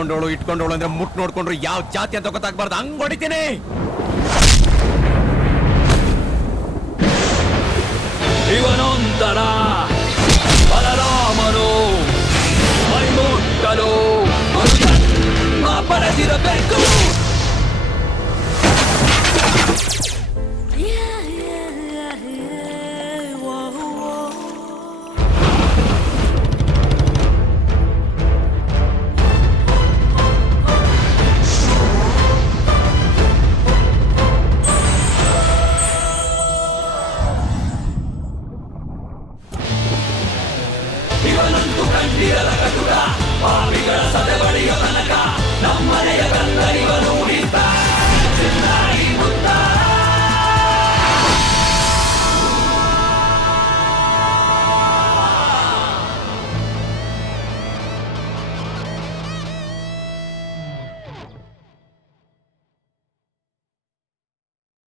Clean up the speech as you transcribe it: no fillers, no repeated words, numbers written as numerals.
ಇಟ್ಕೊಂಡೋಳು ಅಂದ್ರೆ ಮುಟ್ ನೋಡ್ಕೊಂಡ್ರು ಯಾವ ಜಾತಿ ಅಂತ ಗೊತ್ತಾಗ್ಬಾರ್ದು ಹಂಗ್ ಹೊಡಿತೀನಿ. ಇವನೊಂತರ ಬಲರಾಮನು ಮೈಮುಟ್ಟಲು ಪಡೆದಿರಬೇಕು. ಇವನಂತೂ ಕಂಡಿರದ ಕಟುಕ ಪಾಪಿಗಳ ಸದೆ ಬಡಿಯೋ ತನಕ ನಮ್ಮನೆಯ